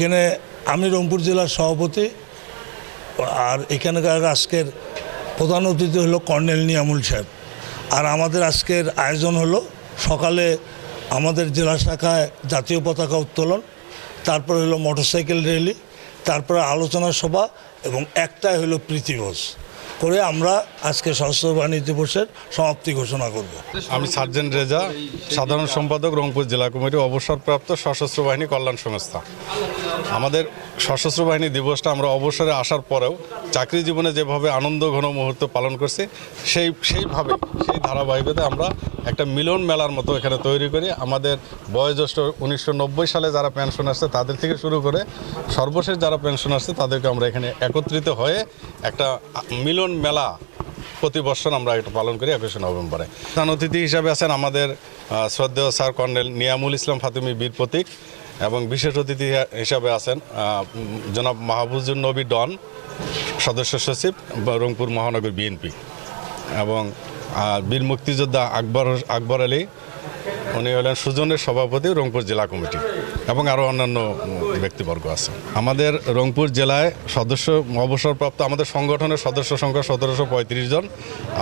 এখানে আমি রংপুর জেলার সভাপতি, আর এখানকার আজকের প্রধান অতিথি হলো কর্নেল নিয়ামুল সাহেব। আর আমাদের আজকের আয়োজন হলো সকালে আমাদের জেলা শাখায় জাতীয় পতাকা উত্তোলন, তারপর হলো মোটরসাইকেল র্যালি, তারপরে আলোচনা সভা এবং একটাই হলো প্রীতিভোজ করে আমরা আজকে সশস্ত্র বাহিনী দিবসের সমাপ্তি ঘোষণা করব। আমি সার্জেন্ট রেজা, সাধারণ সম্পাদক, রংপুর জেলা কমিটি অবসরপ্রাপ্ত সশস্ত্র বাহিনী কল্যাণ সংস্থা। আমাদের সশস্ত্র বাহিনী দিবসটা আমরা অবসরে আসার পরেও চাকরি জীবনে যেভাবে আনন্দ ঘন মুহূর্ত পালন করছি, সেই, সেইভাবে, সেই ধারাবাহিকতায় আমরা একটা মিলন মেলার মতো এখানে তৈরি করি। আমাদের বয়োজ্যেষ্ঠ উনিশশো নব্বই সালে যারা পেনশন আসছে, তাদের থেকে শুরু করে সর্বশেষ যারা পেনশন আসছে, তাদেরকে আমরা এখানে একত্রিত হয়ে একটা মিলন মেলা প্রতি বছর আমরা এটা পালন করি একুশে নভেম্বরে। প্রধান অতিথি হিসাবে আছেন আমাদের শ্রদ্ধেয় স্যার কর্নেল নিয়ামুল ইসলাম ফাতিমি বীর প্রতীক এবং বিশেষ অতিথি হিসাবে আছেন জনাব মাহবুজুর নবী ডন, সদস্য সচিব রংপুর মহানগর বিএনপি এবং বীর মুক্তিযোদ্ধা আকবর আকবর আলী উনি হলেন সুজনের সভাপতি, রংপুর জেলা কমিটি, এবং আরও অন্যান্য ব্যক্তিবর্গ আছে। আমাদের রংপুর জেলায় সদস্য, অবসরপ্রাপ্ত আমাদের সংগঠনের সদস্য সংখ্যা সতেরোশো পঁয়ত্রিশ জন।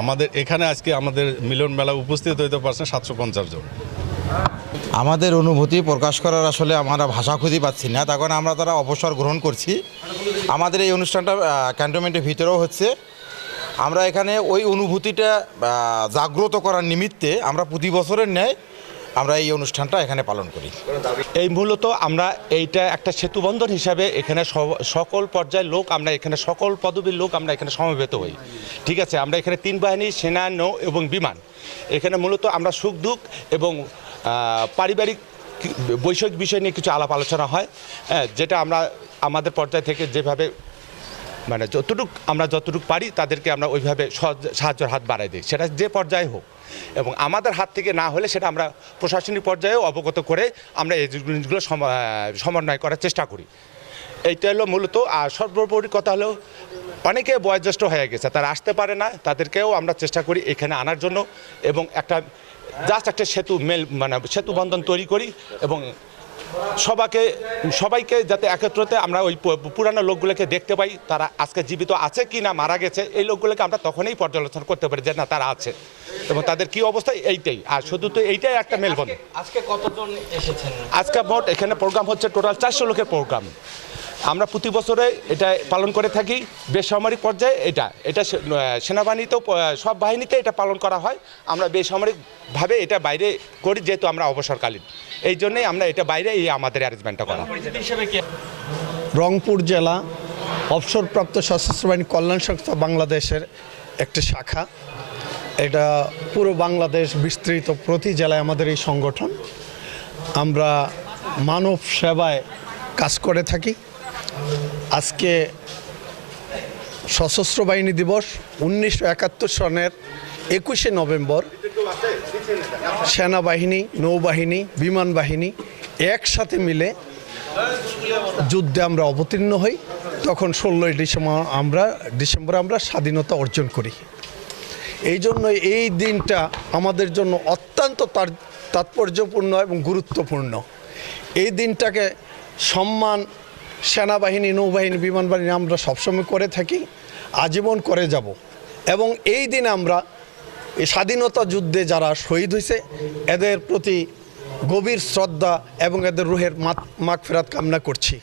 আমাদের এখানে আজকে আমাদের মিলন মেলা উপস্থিত হইতে পারছেন সাতশো পঞ্চাশ জন। আমাদের অনুভূতি প্রকাশ করার আসলে আমরা ভাষা খুঁজে পাচ্ছি না। তখন আমরা তারা অবসর গ্রহণ করছি। আমাদের এই অনুষ্ঠানটা ক্যান্টনমেন্টের ভিতরেও হচ্ছে। আমরা এখানে ওই অনুভূতিটা জাগ্রত করার নিমিত্তে আমরা প্রতি বছরের ন্যায় আমরা এই অনুষ্ঠানটা এখানে পালন করি। এই মূলত আমরা এইটা একটা সেতু বন্ধন হিসাবে এখানে সকল পর্যায়ের লোক আমরা এখানে সকল পদবীর লোক আমরা এখানে সমবেত হই। ঠিক আছে আমরা এখানে তিন বাহিনী সেনা নৌ এবং বিমান। এখানে মূলত আমরা সুখ দুঃখ এবং পারিবারিক বৈষয়িক বিষয় নিয়ে কিছু আলাপ আলোচনা হয়। হ্যাঁ, যেটা আমরা আমাদের পর্যায় থেকে যেভাবে মানে যতটুক আমরা যতটুকু পারি তাদেরকে আমরা ওইভাবে সাহায্যের হাত বাড়াই দিই। সেটা যে পর্যায়ে হোক। এবং আমাদের হাত থেকে না হলে সেটা আমরা প্রশাসনিক পর্যায়েও অবগত করে আমরা এই জিনিসগুলো সমন্বয় করার চেষ্টা করি। এইটা হলো মূলত। আর সর্বোপরি কথা হলো, অনেকে বয়োজ্যেষ্ঠ হয়ে গেছে, তারা আসতে পারে না, তাদেরকেও আমরা চেষ্টা করি এখানে আনার জন্য। এবং একটা জাস্ট একটা সেতু মেল মানে সেতু বন্ধন তৈরি করি এবং সবাইকে সবাইকে যাতে একত্রতে আমরা ওই পুরানো লোকগুলোকে দেখতে পাই তারা আজকে জীবিত আছে কি না মারা গেছে এই লোকগুলোকে আমরা তখনই পর্যালোচনা করতে পারি যে না তারা আছে। এবং তাদের কি অবস্থা এইটাই। আর শুধু তো এইটাই একটা মেলবন্ধন। আজকে কতজন এসেছেন? আজকে মোট এখানে প্রোগ্রাম হচ্ছে টোটাল চারশো লোকের প্রোগ্রাম আমরা প্রতি বছরে এটা পালন করে থাকি। বেসামরিক পর্যায়ে এটা এটা সেনাবাহিনীতেও সব বাহিনীতে এটা পালন করা হয়। আমরা বেসামরিকভাবে এটা বাইরে করি, যেহেতু আমরা অবসরকালীন। এই জন্যই আমরা এটা বাইরে এই আমাদের অ্যারেঞ্জমেন্টটা করা। রংপুর জেলা অবসরপ্রাপ্ত সশস্ত্র বাহিনী কল্যাণ সংস্থা বাংলাদেশের একটি শাখা। এটা পুরো বাংলাদেশ বিস্তৃত প্রতি জেলায় আমাদের এই সংগঠন। আমরা মানব সেবায় কাজ করে থাকি। আজকে সশস্ত্র বাহিনী দিবস উনিশশো একাত্তর সনের একুশে নভেম্বর। সেনাবাহিনী, নৌবাহিনী, বিমান বাহিনী একসাথে মিলে যুদ্ধে আমরা অবতীর্ণ হই। তখন ষোলোই ডিসেম্বর আমরা, ডিসেম্বরে আমরা স্বাধীনতা অর্জন করি। এই জন্য এই দিনটা আমাদের জন্য অত্যন্ত তার- তাৎপর্যপূর্ণ এবং গুরুত্বপূর্ণ। এই দিনটাকে সম্মান সেনাবাহিনী, নৌবাহিনী বিমান বাহিনী আমরা সবসময় করে থাকি, আজীবন করে যাব। এবং এই দিন আমরা এই স্বাধীনতা যুদ্ধে যারা শহীদ হয়েছে, এদের প্রতি গভীর শ্রদ্ধা এবং এদের রুহের মাগ ফেরাত কামনা করছি।